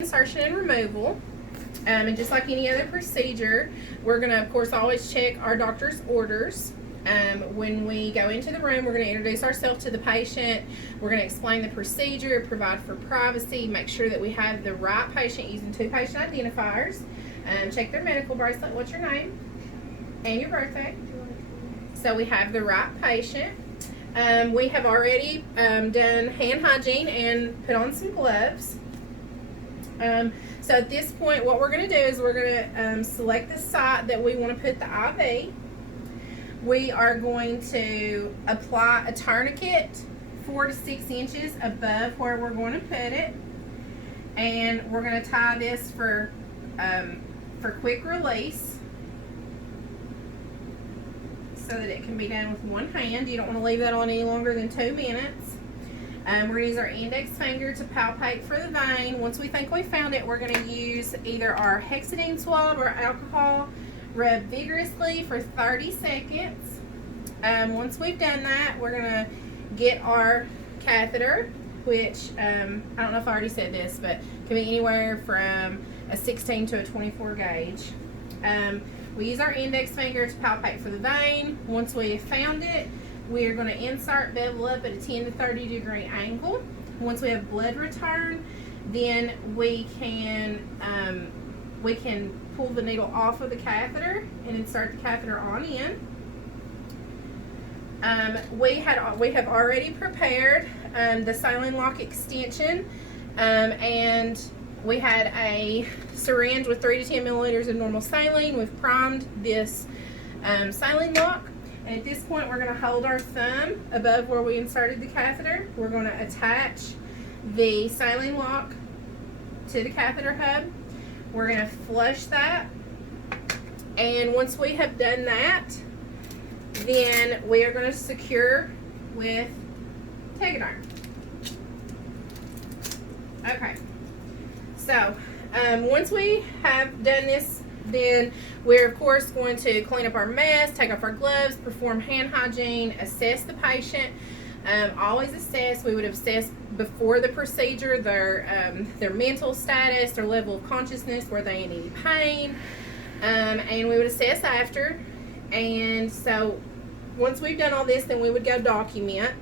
Insertion and removal. And just like any other procedure, we're going to, of course, always check our doctor's orders. When we go into the room, we're going to introduce ourselves to the patient. We're going to explain the procedure, provide for privacy, make sure that we have the right patient using 2 patient identifiers. Check their medical bracelet. What's your name? And your birthday. So we have the right patient. We have already done hand hygiene and put on some gloves. So at this point, what we're going to do is we're going to select the site that we want to put the IV. We are going to apply a tourniquet 4 to 6 inches above where we're going to put it, and we're going to tie this for quick release so that it can be done with one hand. You don't want to leave that on any longer than 2 minutes. We're going to use our index finger to palpate for the vein. Once we think we found it, we're going to use either our Hexadine swab or alcohol. Rub vigorously for 30 seconds. Once we've done that, we're going to get our catheter, which I don't know if I already said this, but can be anywhere from a 16 to a 24 gauge. We use our index finger to palpate for the vein. Once we have found it, we are going to insert, bevel up at a 10 to 30 degree angle. Once we have blood return, then we can pull the needle off of the catheter and insert the catheter on in. We have already prepared the saline lock extension, and we had a syringe with 3 to 10 milliliters of normal saline. We've primed this saline lock, and at this point we're going to hold our thumb above where we inserted the catheter. We're going to attach the saline lock to the catheter hub. We're going to flush that, and once we have done that, then we are going to secure with Tegaderm. Okay, so once we have done this, then we're of course going to clean up our mess, take off our gloves, perform hand hygiene, assess the patient. Always assess. We would assess before the procedure their mental status, their level of consciousness, were they in any pain, and we would assess after. And so once we've done all this, then we would go document.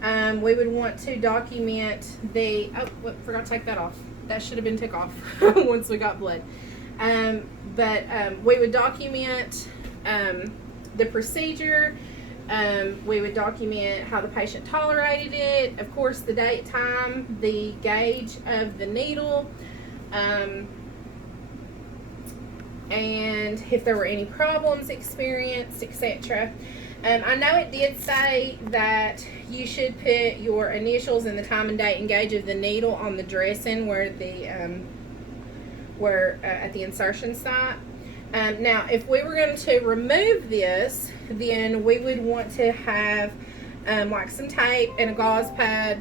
We would want to document the, forgot to take that off. That should have been took off once we got blood. We would document the procedure. We would document how the patient tolerated it, of course the date, time, the gauge of the needle, and if there were any problems experienced, etc. I know it did say that you should put your initials and the time and date and gauge of the needle on the dressing where at the insertion site. Now, if we were going to remove this, then we would want to have like some tape and a gauze pad,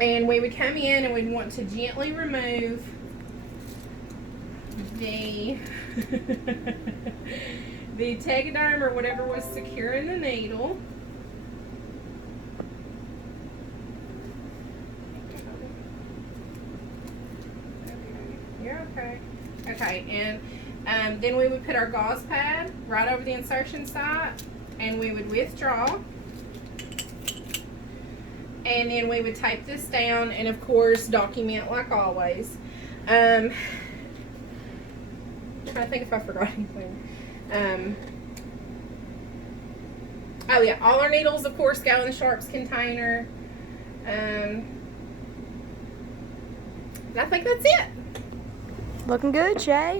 and we would come in and we'd want to gently remove the the Tegaderm or whatever was securing the needle. You're okay. Okay, and then we would put our gauze pad right over the insertion site, and we would withdraw, and then we would tape this down, and of course document like always. I'm trying to think if I forgot anything. Oh yeah, all our needles of course go in the sharps container. And I think that's it. Looking good, Shay.